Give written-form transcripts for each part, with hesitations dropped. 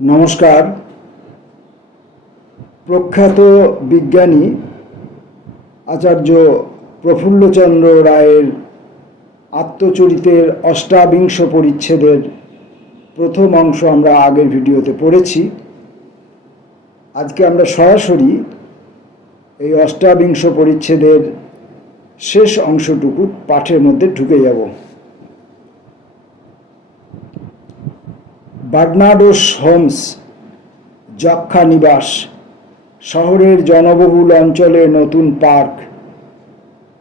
নমস্কার। প্রখ্যাত বিজ্ঞানী আচার্য প্রফুল্লচন্দ্র রায়ের আত্মচরিতের অষ্টাবিংশ পরিচ্ছেদের প্রথম অংশ আমরা আগের ভিডিওতে পড়েছি। আজকে আমরা সরাসরি এই অষ্টাবিংশ পরিচ্ছেদের শেষ অংশটুকু পাঠের মধ্যে ঢুকে যাব। বার্নার্ডোস হোমস, যক্ষা নিবাস, শহরের জনবহুল অঞ্চলে নতুন পার্ক,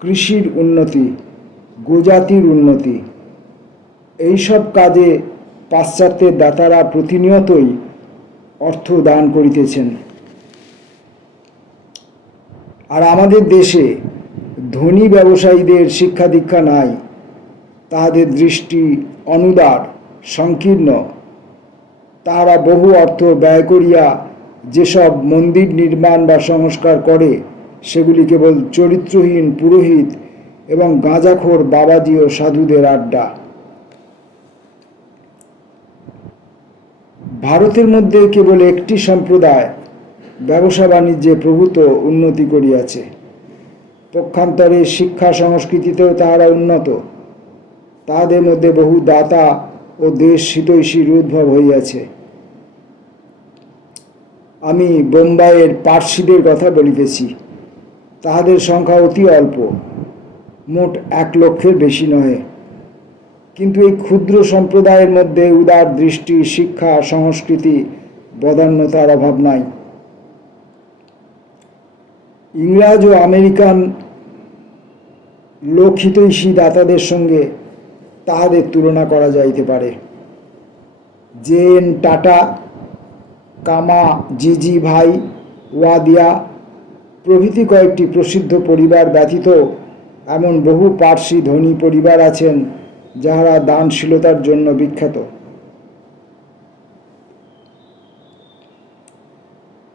কৃষির উন্নতি, গোজাতির উন্নতি, এইসব কাজে পাশ্চাত্যের দাতারা প্রতিনিয়তই অর্থ দান করিতেছেন। আর আমাদের দেশে ধনী ব্যবসায়ীদের শিক্ষা দীক্ষা নাই, তাহাদের দৃষ্টি অনুদার, সংকীর্ণ। তাহারা বহু অর্থ ব্যয় করিয়া যেসব মন্দির নির্মাণ বা সংস্কার করে, সেগুলি কেবল চরিত্রহীন পুরোহিত এবং গাঁজাখোর বাবাজি ও সাধুদের আড্ডা। ভারতের মধ্যে কেবল একটি সম্প্রদায় ব্যবসা বাণিজ্যে প্রভূত উন্নতি করিয়াছে। পক্ষান্তরে শিক্ষা সংস্কৃতিতেও তাহারা উন্নত। তাহাদের মধ্যে বহু দাতা ও দেশ হিতৈষীর উদ্ভব হইয়াছে। আমি বোম্বাইয়ের পার্সিদের কথা বলিতেছি। তাহাদের সংখ্যা অতি অল্প, মোট 1 লক্ষের বেশি নহে। কিন্তু এই ক্ষুদ্র সম্প্রদায়ের মধ্যে উদার দৃষ্টি, শিক্ষা, সংস্কৃতি, বদান্যতার অভাব নাই। ইংরাজ ও আমেরিকান লোকহিতৈষী দাতাদের সঙ্গে তাহাদের তুলনা করা যাইতে পারে। জে.এন. টাটা, কামা জিজি ভাই, ওয়াদিয়া প্রভৃতি কয়েকটি প্রসিদ্ধ পরিবার ব্যতীত এমন বহু পার্সি ধনী পরিবার আছেন যাহারা দানশীলতার জন্য বিখ্যাত।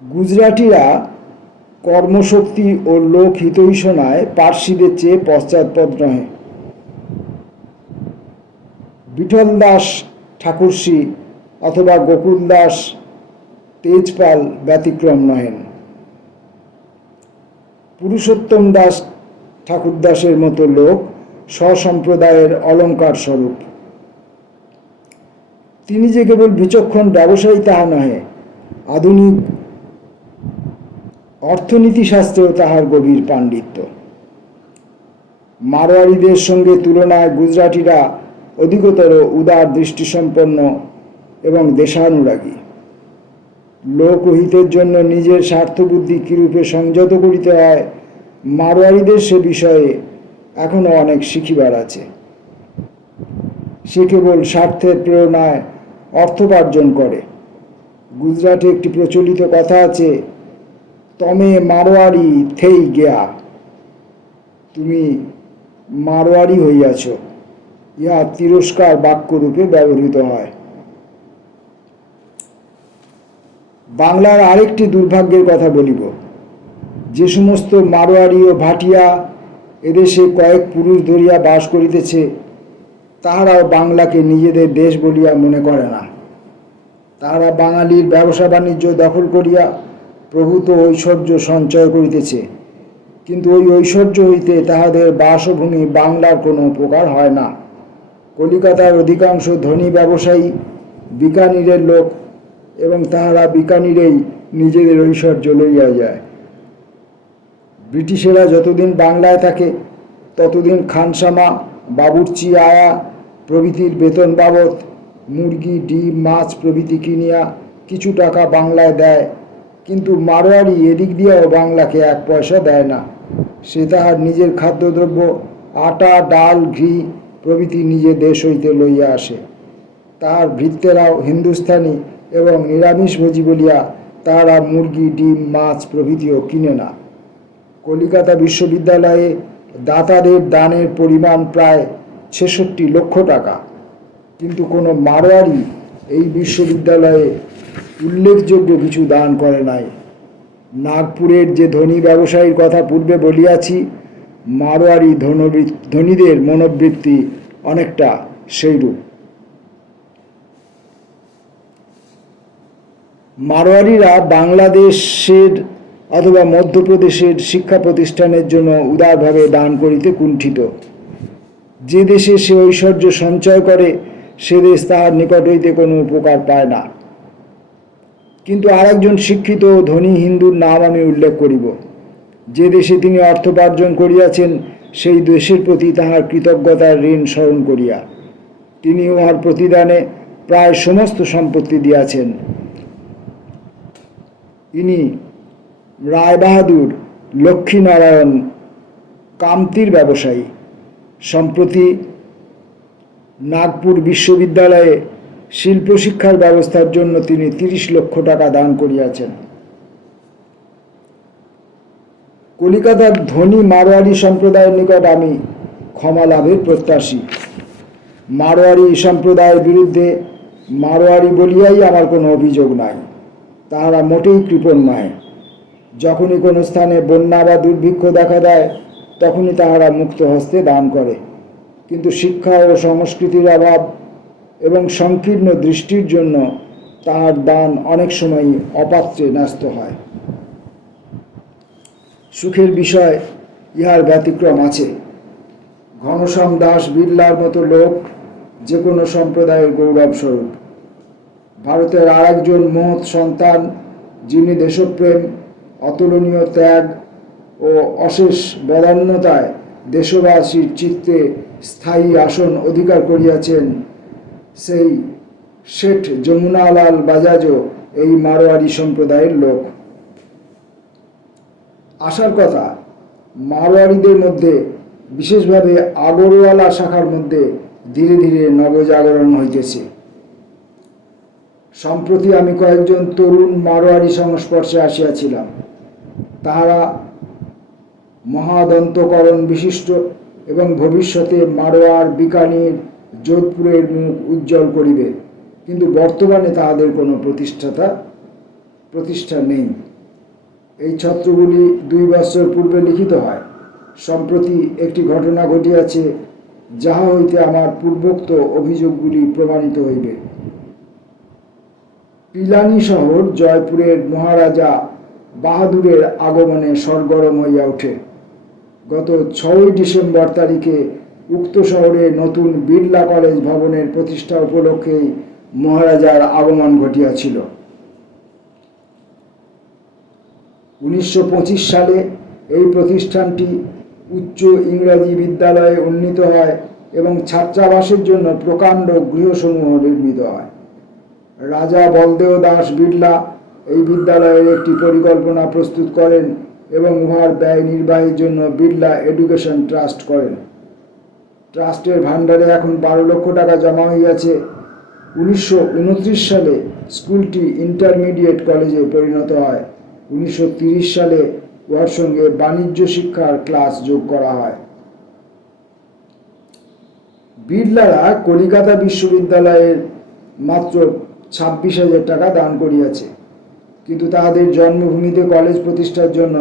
গুজরাটিরা কর্মশক্তি ও লোকহিতৈষণায় পার্সিদের চেয়ে পশ্চাৎপদ নহে। বিঠল দাস ঠাকুরসি অথবা গোকুল দাস তেজপাল ব্যতিক্রম নহেন। পুরুষোত্তম দাস ঠাকুরদাসের মতো লোক স্বসম্প্রদায়ের অলঙ্কার স্বরূপ। তিনি যে কেবল বিচক্ষণ ব্যবসায়ী তাহা নহে, আধুনিক অর্থনীতিশাস্ত্রেও তাহার গভীর পাণ্ডিত্য। মারোয়ারিদের সঙ্গে তুলনায় গুজরাটিরা অধিকতর উদার দৃষ্টিসম্পন্ন এবং দেশানুরাগী। লোকহিতের জন্য নিজের স্বার্থবুদ্ধি কিরূপে সংযত করিতে হয়, মারোয়ারিদের সে বিষয়ে এখনও অনেক শিখিবার আছে। সে কেবল স্বার্থের প্রেরণায় অর্থোপার্জন করে। গুজরাটে একটি প্রচলিত কথা আছে, তমে মারোয়ারি থেই গেয়া, তুমি মারোয়ারি হইয়াছ। ইহা তিরস্কার বাক্যরূপে ব্যবহৃত হয়। বাংলার আরেকটি দুর্ভাগ্যের কথা বলিব। যে সমস্ত মারোয়ারি ও ভাটিয়া এদেশে কয়েক পুরুষ ধরিয়া বাস করিতেছে, তাহারাও বাংলাকে নিজেদের দেশ বলিয়া মনে করে না। তাহারা বাঙালির ব্যবসা বাণিজ্য দখল করিয়া প্রভূত ঐশ্বর্য সঞ্চয় করিতেছে, কিন্তু ওই ঐশ্বর্য হইতে তাহাদের বাসভূমি বাংলার কোনো উপকার হয় না। কলিকাতার অধিকাংশ ধনী ব্যবসায়ী বিকানিরের লোক, এবং তাহারা বিকানিরেই নিজেদের ঐশ্বর্য লইয়া যায়। ব্রিটিশেরা যতদিন বাংলায় থাকে ততদিন খানসামা, বাবুর্চি, আয়া প্রভৃতির বেতন বাবদ মুরগি, ডিম, মাছ প্রভৃতি কিনিয়া কিছু টাকা বাংলায় দেয়, কিন্তু মারোয়ারি এদিক দিয়েও বাংলাকে 1 পয়সা দেয় না। সে তাহার নিজের খাদ্যদ্রব্য আটা, ডাল, ঘি প্রভৃতি নিজে দেশ হইতে লইয়া আসে। তাহার ভৃত্যেরাও হিন্দুস্থানি এবং নিরামিষভোজী বলিয়া তাহারা মুরগি, ডিম, মাছ প্রভৃতিও কিনে না। কলিকাতা বিশ্ববিদ্যালয়ে দাতাদের দানের পরিমাণ প্রায় 66 লক্ষ টাকা, কিন্তু কোনো মারোয়ারি এই বিশ্ববিদ্যালয়ে উল্লেখযোগ্য কিছু দান করে নাই। নাগপুরের যে ধনী ব্যবসায়ীর কথা পূর্বে বলিয়াছি, মারোয়ারি ধনীদের মনোবৃত্তি অনেকটা সেইরূপ। মারোয়ারিরা বাংলাদেশের অথবা মধ্যপ্রদেশের শিক্ষা প্রতিষ্ঠানের জন্য উদারভাবে দান করিতে কুণ্ঠিত। যে দেশে সে ঐশ্বর্য সঞ্চয় করে সে দেশ তাহার নিকট হইতে কোনো উপকার পায় না। কিন্তু আর একজন শিক্ষিত ও ধনী হিন্দুর নাম আমি উল্লেখ করিব। যে দেশে তিনি অর্থোপার্জন করিয়াছেন সেই দেশের প্রতি তাহার কৃতজ্ঞতার ঋণ স্মরণ করিয়া তিনি উহার প্রতিদানে প্রায় সমস্ত সম্পত্তি দিয়াছেন। ইনি রায়বাহাদুর লক্ষ্মীনারায়ণ কামতির ব্যবসায়ী। সম্প্রতি নাগপুর বিশ্ববিদ্যালয়ে শিল্পশিক্ষার ব্যবস্থার জন্য তিনি 30 লক্ষ টাকা দান করিয়াছেন। কলিকাতার ধনী মারোয়ারি সম্প্রদায়ের নিকট আমি ক্ষমা লাভের প্রত্যাশী। মারোয়ারি সম্প্রদায়ের বিরুদ্ধে মারোয়ারি বলিয়াই আমার কোনো অভিযোগ নাই। তাহারা মোটেই কৃপণ নয়। যখনই কোনো স্থানে বন্যা বা দুর্ভিক্ষ দেখা দেয় তখনই তাহারা মুক্ত হস্তে দান করে। কিন্তু শিক্ষা ও সংস্কৃতির অভাব এবং সংকীর্ণ দৃষ্টির জন্য তাহার দান অনেক সময়ই অপাত্রে ন্যস্ত হয়। সুখের বিষয় ইহার ব্যতিক্রম আছে। ঘনশ্যাম দাস বিড়লার মতো লোক যে কোনো সম্প্রদায়ের গৌরবস্বরূপ। ভারতের আর একজন মহৎ সন্তান, যিনি দেশপ্রেম, অতুলনীয় ত্যাগ ও অশেষ বদান্যতায় দেশবাসীর চিত্তে স্থায়ী আসন অধিকার করিয়াছেন, সেই শেঠ যমুনালাল বাজাজও এই মারোয়ারি সম্প্রদায়ের লোক। আশার কথা, মারোয়ারিদের মধ্যে বিশেষভাবে আগরওয়ালা শাখার মধ্যে ধীরে ধীরে নবজাগরণ হইতেছে। সম্প্রতি আমি কয়েকজন তরুণ মারোয়ারি সংস্পর্শে আসিয়াছিলাম। তাহারা মহাদন্তকরণ বিশিষ্ট এবং ভবিষ্যতে মারোয়ার, বিকানির, যোধপুরের মুখ উজ্জ্বল করিবে, কিন্তু বর্তমানে তাহাদের কোনো প্রতিষ্ঠা নেই। এই ছত্রগুলি 2 বৎসর পূর্বে লিখিত হয়। সম্প্রতি একটি ঘটনা ঘটিয়াছে, যাহা হইতে আমার পূর্বোক্ত অভিযোগগুলি প্রমাণিত হইবে। পিলানি শহর জয়পুরের মহারাজা বাহাদুরের আগমনে সরগরম হইয়া ওঠে। গত 6 ডিসেম্বর তারিখে উক্ত শহরে নতুন বিড়লা কলেজ ভবনের প্রতিষ্ঠা উপলক্ষেই মহারাজার আগমন ঘটিয়াছিল। 1925 সালে এই প্রতিষ্ঠানটি উচ্চ ইংরাজি বিদ্যালয়ে উন্নীত হয় এবং ছাত্রাবাসের জন্য প্রকাণ্ড গৃহসমূহ নির্মিত হয়। রাজা বলদেও দাস বিড়লা এই বিদ্যালয়ের একটি পরিকল্পনা প্রস্তুত করেন এবং উহার ব্যয় নির্বাহের জন্য বিড়লা এডুকেশন ট্রাস্ট করেন। ট্রাস্টের ভাণ্ডারে এখন 12 লক্ষ টাকা জমা হইয়াছে। 1929 সালে স্কুলটি ইন্টারমিডিয়েট কলেজে পরিণত হয়। 1930 সালে উহার সঙ্গে বাণিজ্য শিক্ষার ক্লাস যোগ করা হয়। বিড়লারা কলিকাতা বিশ্ববিদ্যালয়ের মাত্র 26,000 টাকা দান করিয়াছে, কিন্তু তাহাদের জন্মভূমিতে কলেজ প্রতিষ্ঠার জন্য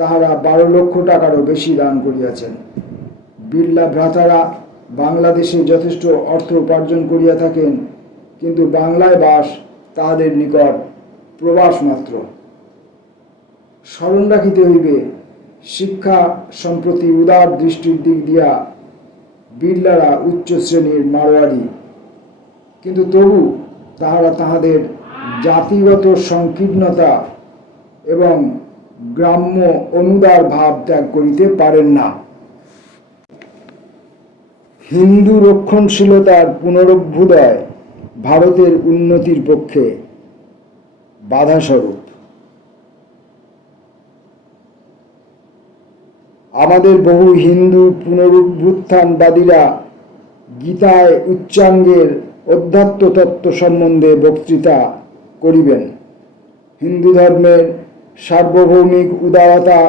তাহারা 12 লক্ষ টাকারও বেশি দান করিয়াছেন। বিড়লা ভ্রাতারা বাংলাদেশে যথেষ্ট অর্থ উপার্জন করিয়া থাকেন, কিন্তু বাংলায় বাস তাহাদের নিকট প্রবাস মাত্র। স্মরণ রাখিতে হইবে, শিক্ষা সম্প্রতি উদার দৃষ্টির দিক দিয়া বিড়লারা উচ্চ শ্রেণীর মারোয়ারি, কিন্তু তবু তাহারা তাহাদের জাতিগত সংকীর্ণতা এবং গ্রাম্য অনুদার ভাব ত্যাগ করিতে পারেন না। হিন্দু রক্ষণশীলতার পুনরুদ্ভূদয় ভারতের উন্নতির পক্ষে বাধাস্বরূপ। আমাদের বহু হিন্দু পুনরুত্থানবাদীরা গীতায় উচ্চাঙ্গের অধ্যাত্ম তত্ত্ব সম্বন্ধে বক্তৃতা করিবেন। হিন্দু ধর্মের সার্বভৌমিক উদারতা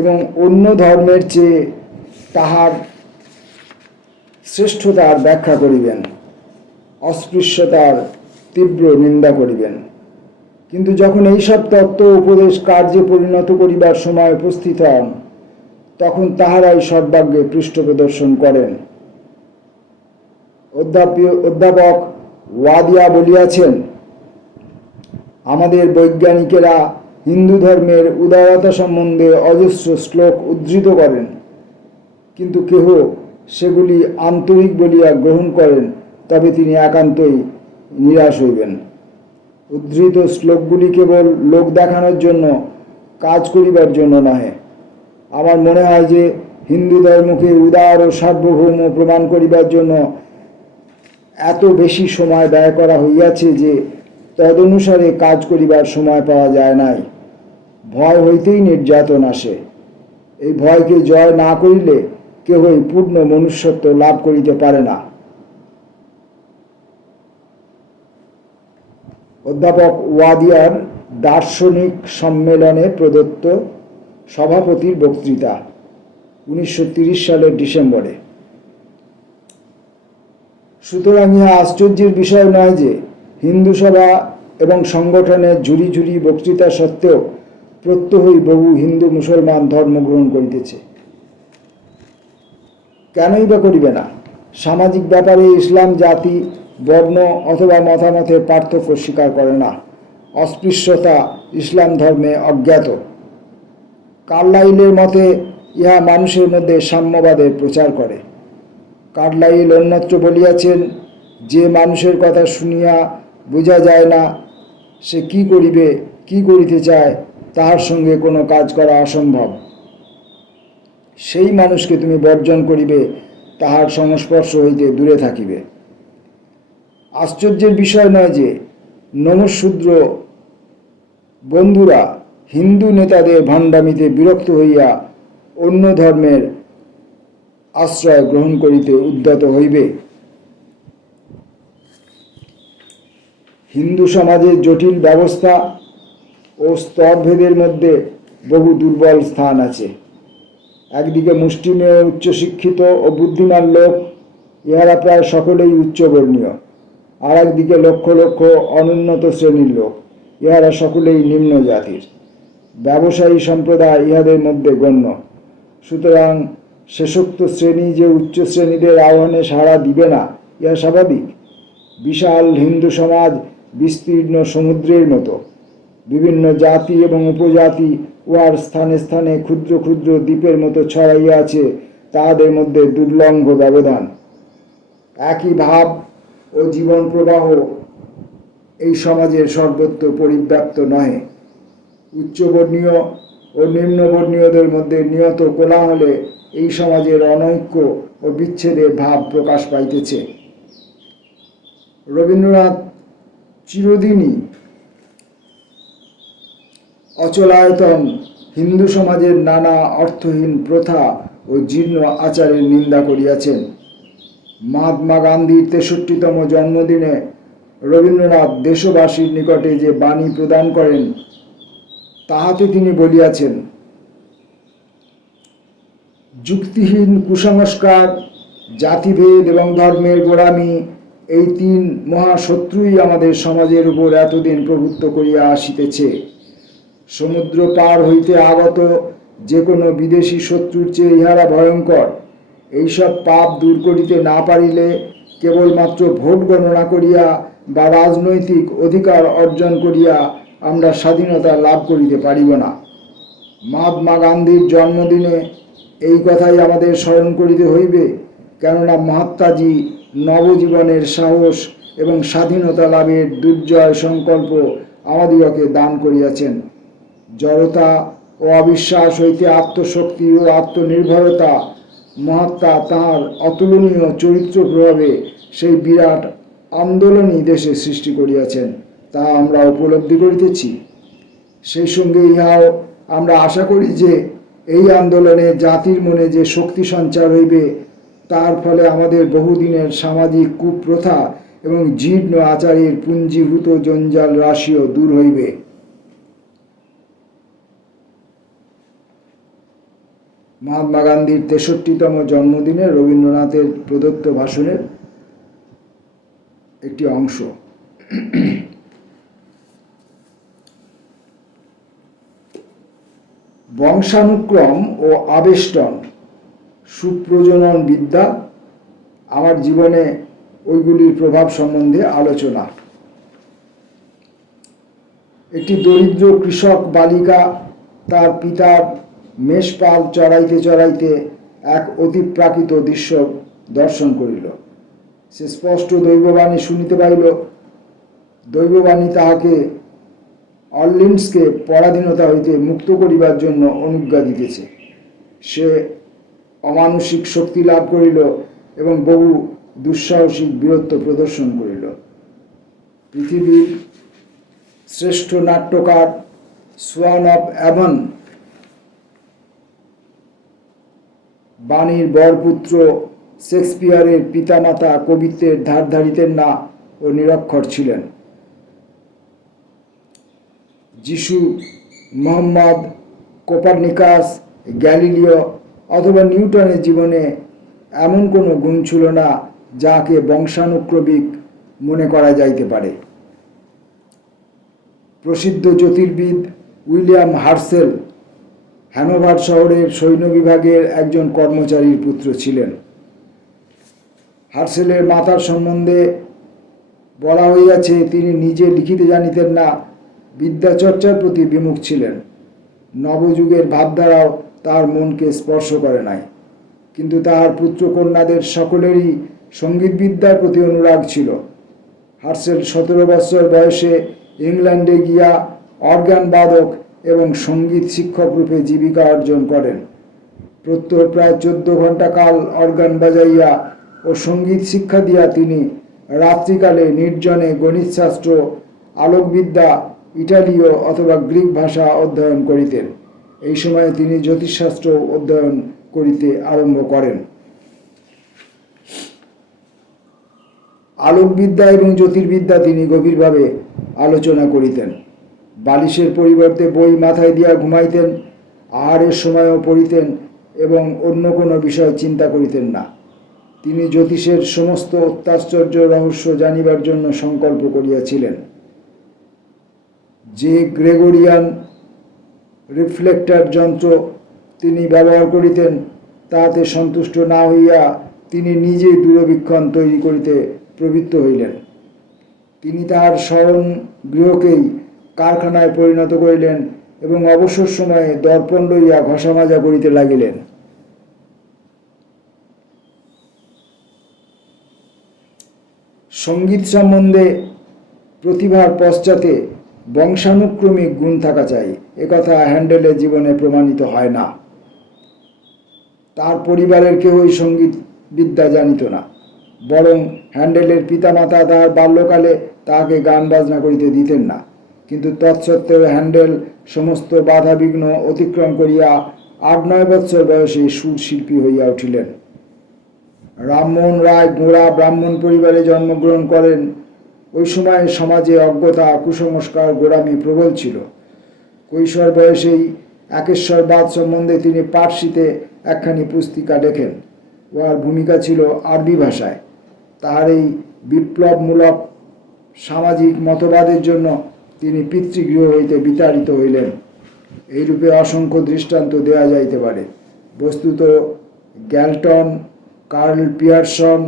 এবং অন্য ধর্মের চেয়ে তাহার শ্রেষ্ঠতার ব্যাখ্যা করিবেন, অস্পৃশ্যতার তীব্র নিন্দা করিবেন। কিন্তু যখন এইসব তত্ত্ব উপদেশ কার্যে পরিণত করিবার সময় উপস্থিত হন, তখন তাহারাই সর্বাগ্রে পৃষ্ঠ প্রদর্শন করেন। অধ্যাপক ওয়াদিয়া বলিয়াছেন, আমাদের বৈজ্ঞানিকেরা হিন্দু ধর্মের উদারতা সম্বন্ধে অজস্র শ্লোক উদ্ধৃত করেন, কিন্তু কেহ সেগুলি আন্তরিক বলিয়া গ্রহণ করেন, তবে তিনি একান্তই নিরাশ হইবেন। উদ্ধৃত শ্লোকগুলি কেবল লোক দেখানোর জন্য, কাজ করিবার জন্য নহে। আমার মনে হয় যে হিন্দু ধর্মকে উদার ও সার্বভৌম প্রমাণ করিবার জন্য এত বেশি সময় ব্যয় করা হইয়াছে যে তদনুসারে কাজ করিবার সময় পাওয়া যায় নাই। ভয় হইতেই নির্যাতন আসে। এই ভয়কে জয় না করিলে কেহই পূর্ণ মনুষ্যত্ব লাভ করিতে পারে না। অধ্যাপক ওয়াদিয়ার দার্শনিক সম্মেলনে প্রদত্ত সভাপতির বক্তৃতা, 1930 সালের ডিসেম্বরে। সুতরাং ইহা আশ্চর্যের বিষয় নয় যে হিন্দু সভা এবং সংগঠনের ঝুরি ঝুরি বক্তৃতা সত্ত্বেও প্রত্যহই বহু হিন্দু মুসলমান ধর্মগ্রহণ করিতেছে। কেনই বা করিবে না? সামাজিক ব্যাপারে ইসলাম জাতি, বর্ণ অথবা মতামতের পার্থক্য স্বীকার করে না। অস্পৃশ্যতা ইসলাম ধর্মে অজ্ঞাত। কার্লাইলের মতে ইহা মানুষের মধ্যে সাম্যবাদের প্রচার করে। কার্লাইল অন্যত্র বলিয়াছেন, যে মানুষের কথা শুনিয়া বোঝা যায় না সে কি করিবে, কি করিতে চায়, তাহার সঙ্গে কোনো কাজ করা অসম্ভব। সেই মানুষকে তুমি বর্জন করিবে, তাহার সংস্পর্শ হইতে দূরে থাকিবে। আশ্চর্যের বিষয় নয় যে নমশূদ্র বন্ধুরা হিন্দু নেতাদের ভণ্ডামিতে বিরক্ত হইয়া অন্য ধর্মের আশ্রয় গ্রহণ করিতে উদ্যত হইবে। হিন্দু সমাজের জটিল ব্যবস্থা ও স্তরভেদের মধ্যে বহু দুর্বল স্থান আছে। একদিকে মুষ্টিমেয় উচ্চশিক্ষিত ও বুদ্ধিমান লোক, ইহারা প্রায় সকলেই উচ্চবর্ণীয়। আর একদিকে লক্ষ লক্ষ অনুন্নত শ্রেণীর লোক, ইহারা সকলেই নিম্ন জাতির। ব্যবসায়ী সম্প্রদায় ইহাদের মধ্যে গণ্য। সুতরাং শেষোক্ত শ্রেণী যে উচ্চ শ্রেণীদের আহ্বানে সাড়া দিবে না, ইহা স্বাভাবিক। বিশাল হিন্দু সমাজ বিস্তীর্ণ সমুদ্রের মতো। বিভিন্ন জাতি এবং উপজাতি উহার স্থানে স্থানে ক্ষুদ্র ক্ষুদ্র দ্বীপের মতো ছড়াইয়া আছে, তাহাদের মধ্যে দুর্লঙ্ঘ ব্যবধান। একই ভাব ও জীবন প্রবাহ এই সমাজের সর্বত্র পরিব্যাপ্ত নহে। উচ্চবর্ণীয় ও নিম্নবর্ণীয়দের মধ্যে নিয়ত কোলাহলে এই সমাজের অনৈক্য ও বিচ্ছেদের ভাব প্রকাশ পাইতেছে। রবীন্দ্রনাথ চিরদিনই অচলায়তন হিন্দু সমাজের নানা অর্থহীন প্রথা ও জীর্ণ আচারের নিন্দা করিয়াছেন। মহাত্মা গান্ধীর 63তম জন্মদিনে রবীন্দ্রনাথ দেশবাসীর নিকটে যে বাণী প্রদান করেন, তাহাতে তিনি বলিয়াছেন, যুক্তিহীন কুসংস্কার, জাতিভেদ এবং ধর্মের গোড়ামি, এই তিন মহাশত্রুই আমাদের সমাজের উপর এতদিন প্রভুত্ব করিয়া আসিতেছে। সমুদ্র পার হইতে আগত যে কোনো বিদেশি শত্রুর চেয়ে ইহারা ভয়ঙ্কর। এইসব পাপ দূর করিতে না পারিলে কেবলমাত্র ভোট গণনা করিয়া বা রাজনৈতিক অধিকার অর্জন করিয়া আমরা স্বাধীনতা লাভ করিতে পারিব না। মহাত্মা গান্ধীর জন্মদিনে এই কথাই আমাদের স্মরণ করিতে হইবে, কেননা মহাত্মাজি নবজীবনের সাহস এবং স্বাধীনতা লাভের দুর্জয় সংকল্প আমাদিগকে দান করিয়াছেন। জড়তা ও অবিশ্বাস হইতে আত্মশক্তি ও আত্মনির্ভরতা, মহাত্মা তাঁর অতুলনীয় চরিত্র প্রভাবে সেই বিরাট আন্দোলনই দেশে সৃষ্টি করিয়াছেন, তা আমরা উপলব্ধি করিতেছি। সেই সঙ্গে ইহাও আমরা আশা করি যে এই আন্দোলনে জাতির মনে যে শক্তি সঞ্চার হইবে, তার ফলে আমাদের বহুদিনের সামাজিক কুপ্রথা এবং জীর্ণ আচারের পুঞ্জীভূত জঞ্জাল রাশিও দূর হইবে। মহাত্মা গান্ধীর 63তম জন্মদিনে রবীন্দ্রনাথের প্রদত্ত ভাষণের একটি অংশ। বংশানুক্রম ও আবেষ্টন, সুপ্রজনন বিদ্যা, আমার জীবনে ওইগুলির প্রভাব সম্বন্ধে আলোচনা। একটি দরিদ্র কৃষক বালিকা তার পিতার মেষপাল চড়াইতে চড়াইতে এক অতিপ্রাকৃত দৃশ্য দর্শন করিল। সে স্পষ্ট দৈববাণী শুনিতে পাইল। দৈববাণী তাহাকে অর্লিন্সকে পরাধীনতা হইতে মুক্ত করিবার জন্য অনুজ্ঞা দিতেছে। সে অমানসিক শক্তি লাভ করিল এবং বহু দুঃসাহসিক বীরত্ব প্রদর্শন করিল। পৃথিবীর শ্রেষ্ঠ নাট্যকার সোয়ান অফ অ্যাভন, বাণীর বরপুত্র শেক্সপিয়ারের পিতামাতা কবিত্বের ধার ধারিতেন না ও নিরক্ষর ছিলেন। যিশু, মোহাম্মদ, কোপারনিকাস, গ্যালিলিও অথবা নিউটনের জীবনে এমন কোনো গুণ ছিল না যাকে বংশানুক্রমিক মনে করা যাইতে পারে। প্রসিদ্ধ জ্যোতির্বিদ উইলিয়াম হার্সেল হ্যানোভার শহরের সৈন্য বিভাগের একজন কর্মচারীর পুত্র ছিলেন। হার্সেলের মাতার সম্বন্ধে বলা হইয়াছে, তিনি নিজে লিখিতে জানিতেন না, বিদ্যাচর্চার প্রতি বিমুখ ছিলেন। নবযুগের ভাবধারাও তার মনকে স্পর্শ করে নাই, কিন্তু তাহার পুত্রকন্যাদের সকলেরই সঙ্গীতবিদ্যার প্রতি অনুরাগ ছিল। হার্সেল 17 বছর বয়সে ইংল্যান্ডে গিয়া অর্গান বাদক এবং সঙ্গীত শিক্ষক রূপে জীবিকা অর্জন করেন। প্রত্যহ প্রায় 14 ঘণ্টা কাল অর্গান বাজাইয়া ও সঙ্গীত শিক্ষা দিয়া তিনি রাত্রিকালে নির্জনে গণিতশাস্ত্র, আলোকবিদ্যা, ইটালীয় অথবা গ্রিক ভাষা অধ্যয়ন করিতেন। এই সময়ে তিনি জ্যোতিষশাস্ত্র অধ্যয়ন করিতে আরম্ভ করেন। আলোকবিদ্যা এবং জ্যোতির্বিদ্যা তিনি গভীরভাবে আলোচনা করিতেন। বালিশের পরিবর্তে বই মাথায় দিয়া ঘুমাইতেন, আহারের সময়ও পড়িতেন এবং অন্য কোনো বিষয় চিন্তা করিতেন না। তিনি জ্যোতিষের সমস্ত অত্যাশ্চর্য রহস্য জানিবার জন্য সংকল্প করিয়াছিলেন। যে গ্রেগরিয়ান রিফ্লেক্টর যন্ত্র তিনি ব্যবহার করিতেন, তাহাতে সন্তুষ্ট না হইয়া তিনি নিজেই দূরবীক্ষণ তৈরি করিতে প্রবৃত্ত হইলেন। তিনি তাহার শয়ন গৃহকেই কারখানায় পরিণত করিলেন এবং অবসর সময়ে দর্পণ লইয়া ঘষা-মাজা করিতে লাগিলেন। সঙ্গীত সম্বন্ধে প্রতিভার পশ্চাতে বংশানুক্রমিক গুণ থাকা চাই, একথা হ্যান্ডেলের জীবনে প্রমাণিত হয় না। তার পরিবারের কেউই সঙ্গীত বিদ্যা জানিত না, বরং হ্যান্ডেলের পিতামাতা তাহার বাল্যকালে তাহাকে গান বাজনা করিতে দিতেন না। কিন্তু তৎসত্ত্বেও হ্যান্ডেল সমস্ত বাধা বিঘ্ন অতিক্রম করিয়া 8-9 বৎসর বয়সে সুরশিল্পী হইয়া উঠিলেন। রামমোহন রায় গোঁড়া ব্রাহ্মণ পরিবারে জন্মগ্রহণ করেন। ওই সময় সমাজে অজ্ঞতা, কুসংস্কার, গোঁড়ামি প্রবল ছিল। কৈশোর বয়সেই একেশ্বরবাদ সম্বন্ধে তিনি পার্সিতে একখানি পুস্তিকা লেখেন। উহার ভূমিকা ছিল আরবি ভাষায়। তাহার এই বিপ্লবমূলক সামাজিক মতবাদের জন্য তিনি পিতৃগৃহ হইতে বিতাড়িত হইলেন। এইরূপে অসংখ্য দৃষ্টান্ত দেওয়া যাইতে পারে। বস্তুত গ্যালটন, কার্ল পিয়ারসন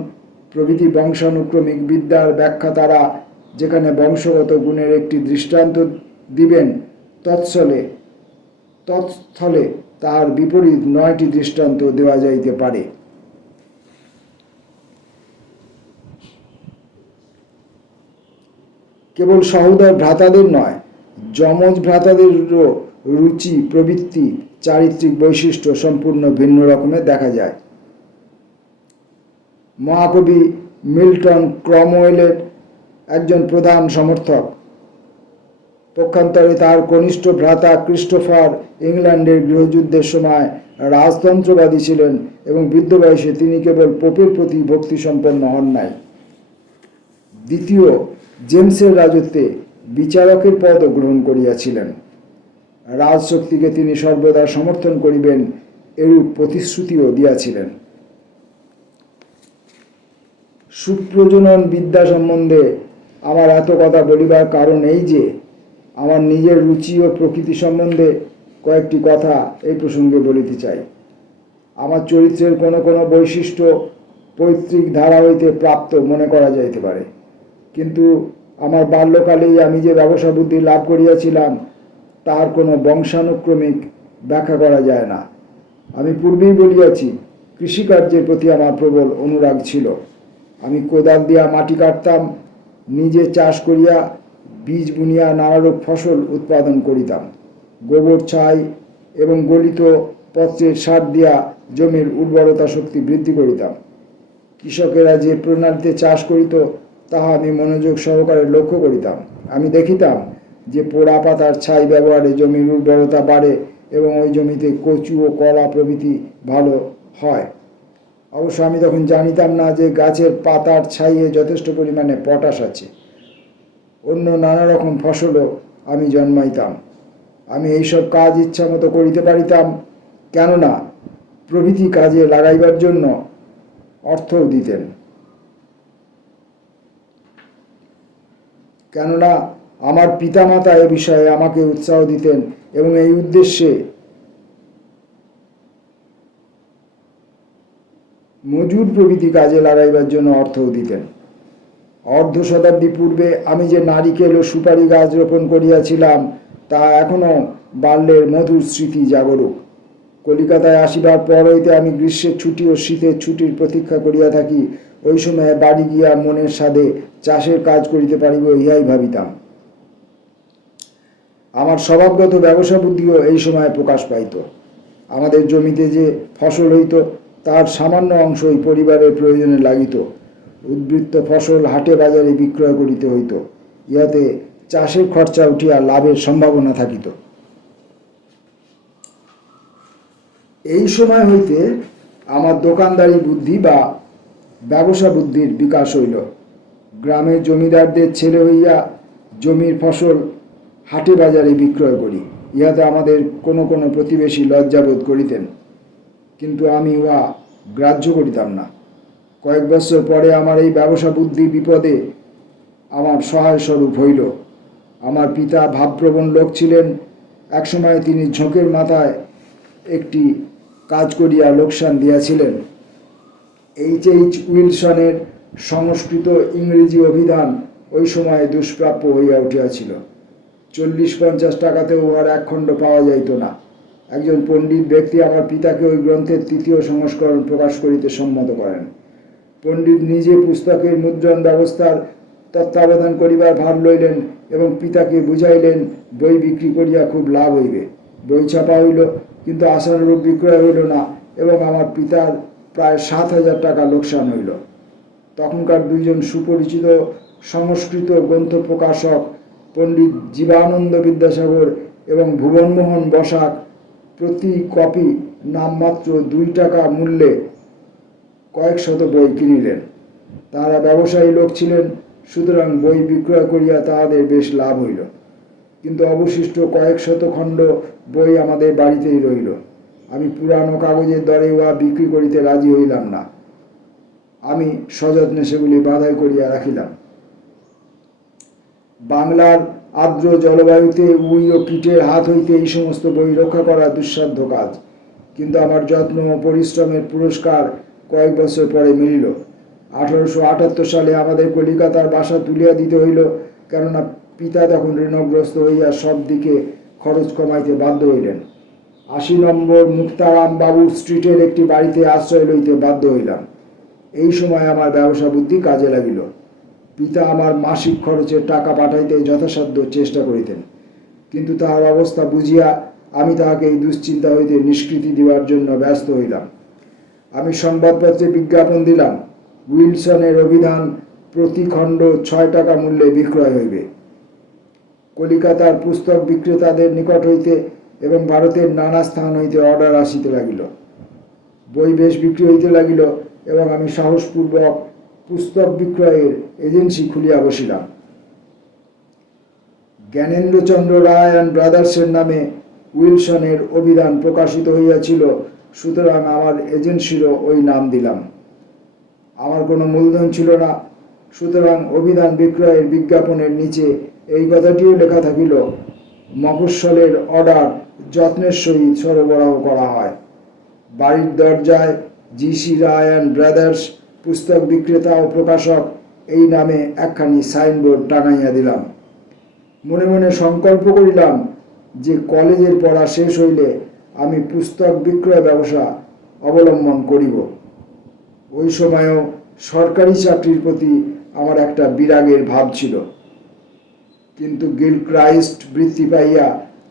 প্রভৃতি বংশানুক্রমিক বিদ্যার ব্যাখ্যা তারা যেখানে বংশগত গুণের একটি দৃষ্টান্ত দিবেন, তৎস্থলে তার বিপরীত 9টি দৃষ্টান্ত দেওয়া যাইতে পারে। কেবল সহোদর ভ্রাতাদের নয়, যমজ ভ্রাতাদেরও রুচি, প্রবৃত্তি, চারিত্রিক বৈশিষ্ট্য সম্পূর্ণ ভিন্ন রকমের দেখা যায়। মহাকবি মিল্টন ক্রমওয়েলের একজন প্রধান সমর্থক। পক্ষান্তরে তার কনিষ্ঠ ভ্রাতা ক্রিস্টোফার ইংল্যান্ডের গৃহযুদ্ধের সময় রাজতন্ত্রবাদী ছিলেন এবং বৃদ্ধ বয়সে তিনি কেবল পোপের প্রতি ভক্তিসম্পন্ন হন নাই, দ্বিতীয় জেমসের রাজত্বে বিচারকের পদও গ্রহণ করিয়াছিলেন। রাজশক্তিকে তিনি সর্বদা সমর্থন করিবেন এরূপ প্রতিশ্রুতিও দিয়াছিলেন। সুপ্রজনন বিদ্যা সম্বন্ধে আমার এত কথা বলিবার কারণ এই যে, আমার নিজের রুচি ও প্রকৃতি সম্বন্ধে কয়েকটি কথা এই প্রসঙ্গে বলিতে চাই। আমার চরিত্রের কোনো কোনো বৈশিষ্ট্য পৈতৃক ধারা হইতে প্রাপ্ত মনে করা যাইতে পারে, কিন্তু আমার বাল্যকালেই আমি যে ব্যবসা বুদ্ধি লাভ করিয়াছিলাম তার কোনো বংশানুক্রমিক ব্যাখ্যা করা যায় না। আমি পূর্বেই বলিয়াছি, কৃষিকার্যের প্রতি আমার প্রবল অনুরাগ ছিল। আমি কোদাল দিয়া মাটি কাটতাম, নিজে চাষ করিয়া বীজ বুনিয়া নানারূপ ফসল উৎপাদন করিতাম। গোবর ছাই এবং গলিত পত্রের সার দিয়া জমির উর্বরতা শক্তি বৃদ্ধি করিতাম। কৃষকেরা যে প্রণালীতে চাষ করিত তাহা আমি মনোযোগ সহকারে লক্ষ্য করিতাম। আমি দেখিতাম যে পোড়া পাতার ছাই ব্যবহারে জমির উর্বরতা বাড়ে এবং ওই জমিতে কচু ও কলা প্রভৃতি ভালো হয়। অবশ্য আমি তখন জানিতাম না যে গাছের পাতার ছাইয়ে যথেষ্ট পরিমাণে পটাশ আছে। অন্য নানা রকম ফসলও আমি জন্মাইতাম। আমি এইসব কাজ ইচ্ছামতো করিতে পারিতাম, কেননা প্রভৃতি কাজে লাগাইবার জন্য অর্থও দিতেন। কেননা আমার পিতামাতা এ বিষয়ে আমাকে উৎসাহ দিতেন এবং এই উদ্দেশ্যে মজুর প্রভৃতি কাজে লাগাইবার জন্য অর্থও দিতেন। অর্ধ শতাব্দী পূর্বে আমি যে নারিকেল ও সুপারি গাছ রোপণ করিয়াছিলাম তা এখনও বাল্যের মধুর স্মৃতি জাগরুক। কলিকাতায় আসিবার পর হইতে আমি গ্রীষ্মের ছুটি ও শীতের ছুটির প্রতীক্ষা করিয়া থাকি। ওই সময়ে বাড়ি গিয়া মনের সাধে চাষের কাজ করিতে পারিব, ইহাই ভাবিতাম। আমার স্বভাবগত ব্যবসা বুদ্ধিও এই সময় প্রকাশ পাইত। আমাদের জমিতে যে ফসল হইত তার সামান্য অংশই পরিবারের প্রয়োজনে লাগিত। উদ্বৃত্ত ফসল হাটে বাজারে বিক্রয় করিতে হইত। ইহাতে চাষের খরচা উঠিয়া লাভের সম্ভাবনা থাকিত। এই সময় হইতে আমার দোকানদারি বুদ্ধি বা ব্যবসা বুদ্ধির বিকাশ হইল। গ্রামের জমিদারদের ছেলে হইয়া জমির ফসল হাটে বাজারে বিক্রয় করি। ইহাতে আমাদের কোনো কোনো প্রতিবেশী লজ্জাবোধ করিতেন, কিন্তু আমি উহা গ্রাহ্য করিতাম না। কয়েক বছর পরে আমার এই ব্যবসা বুদ্ধি বিপদে আমার সহায় স্বরূপ হইল। আমার পিতা ভাবপ্রবণ লোক ছিলেন। একসময় তিনি ঝোঁকের মাথায় একটি কাজ করিয়া লোকসান দিয়াছিলেন। H.H. উইলসনের সংস্কৃত ইংরেজি অভিধান ওই সময় দুষ্প্রাপ্য হইয়া উঠিয়াছিল। 40-50 টাকাতেও উহার এক খণ্ড পাওয়া যাইত না। একজন পণ্ডিত ব্যক্তি আমার পিতাকে ওই গ্রন্থের 3য় সংস্করণ প্রকাশ করিতে সম্মত করেন। পণ্ডিত নিজে পুস্তকের মুদ্রণ ব্যবস্থার তত্ত্বাবধান করিবার ভার লইলেন এবং পিতাকে বুঝাইলেন বই বিক্রি করিয়া খুব লাভ হইবে। বই ছাপা হইল, কিন্তু আশানুরূপ বিক্রয় হইল না এবং আমার পিতার প্রায় 7,000 টাকা লোকসান হইল। তখনকার দুইজন সুপরিচিত সংস্কৃত গ্রন্থ প্রকাশক পণ্ডিত জীবানন্দ বিদ্যাসাগর এবং ভুবনমোহন বসাক প্রতি কপি নামমাত্র 2 টাকা মূল্যে কয়েক শত বই কিনিলেন। তারা ব্যবসায়ী লোক ছিলেন, সুতরাং বই বিক্রয় করিয়া তাহাদের বেশ লাভ হইল। কিন্তু অবশিষ্ট কয়েক শত খণ্ড বই আমাদের বাড়িতেই রইল। আমি পুরানো কাগজের দরে উহা বিক্রি করিতে রাজি হইলাম না। আমি সযত্নে সেগুলি বাঁধাই করিয়া রাখিলাম। বাংলার আর্দ্র জলবায়ুতে উই ও কীটের হাত হইতে এই সমস্ত বই রক্ষা করা দুঃসাধ্য কাজ, কিন্তু আমার যত্ন ও পরিশ্রমের পুরস্কার কয়েক বছর পরে মিলিল। 1878 সালে আমাদের কলিকাতার বাসা তুলিয়া দিতে হইল, কেননা পিতা তখন ঋণগ্রস্ত হইয়া সব দিকে খরচ কমাইতে বাধ্য হইলেন। 80 নম্বর মুক্তারাম বাবুর স্ট্রিটের একটি বাড়িতে আশ্রয় লইতে বাধ্য হইলাম। এই সময় আমার ব্যবসা বুদ্ধি কাজে লাগিল। পিতা আমার মাসিক খরচের টাকা পাঠাইতে যথাসাধ্য চেষ্টা করিতেন, কিন্তু তাহার অবস্থা বুঝিয়া আমি তাহাকে এই দুশ্চিন্তা হইতে নিষ্কৃতি দিবার জন্য ব্যস্ত হইলাম। আমি সংবাদপত্রে বিজ্ঞাপন দিলাম, উইলসনের অভিধান প্রতি খণ্ড 6 টাকা মূল্যে বিক্রয় হইবে। কলিকাতার পুস্তক বিক্রেতাদের নিকট হইতে এবং ভারতের নানা স্থান হইতে অর্ডার আসিতে লাগিল। বই বেশ বিক্রি হইতে লাগিল এবং আমি সাহসপূর্বক পুস্তক বিক্রয়ের এজেন্সি খুলিয়া বসিলাম। জ্ঞানেন্দ্রচন্দ্র রায় অ্যান্ড ব্রাদার্সের নামে উইলসনের অভিধান প্রকাশিত হইয়াছিল, সুতরাং আমার এজেন্সিরও ওই নাম দিলাম। আমার কোনো মূলধন ছিল না, সুতরাং অভিধান বিক্রয়ের বিজ্ঞাপনের নিচে এই কথাটিও লেখা থাকিল, মফস্বলের অর্ডার যত্নের সহিত সরবরাহ করা হয়। বাড়ির দরজায় G.C. রায় অ্যান্ড ব্রাদার্স পুস্তক বিক্রেতা ও প্রকাশক এই নামে একখানি সাইনবোর্ড টাঙাইয়া দিলাম। মনে মনে সংকল্প করিলাম যে কলেজের পড়া শেষ হইলে আমি পুস্তক বিক্রয় ব্যবসা অবলম্বন করিব। ওই সময়ও সরকারি চাকরির প্রতি আমার একটা বিরাগের ভাব ছিল, কিন্তু গিলক্রাইস্ট বৃত্তি পাইয়া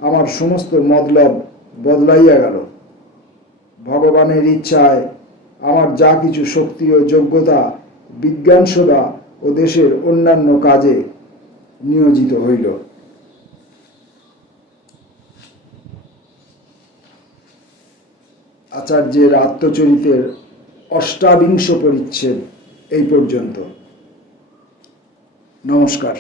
আমার সমস্ত মতলব বদলাইয়া গেল। ভগবানের ইচ্ছায় আমার যা কিছু শক্তি ও যোগ্যতা বিজ্ঞান সেবা ও দেশের অন্যান্য কাজে নিয়োজিত হইল। আচার্যের আত্মচরিতের ৮বিংশ পরিচ্ছেদ এই পর্যন্ত। নমস্কার।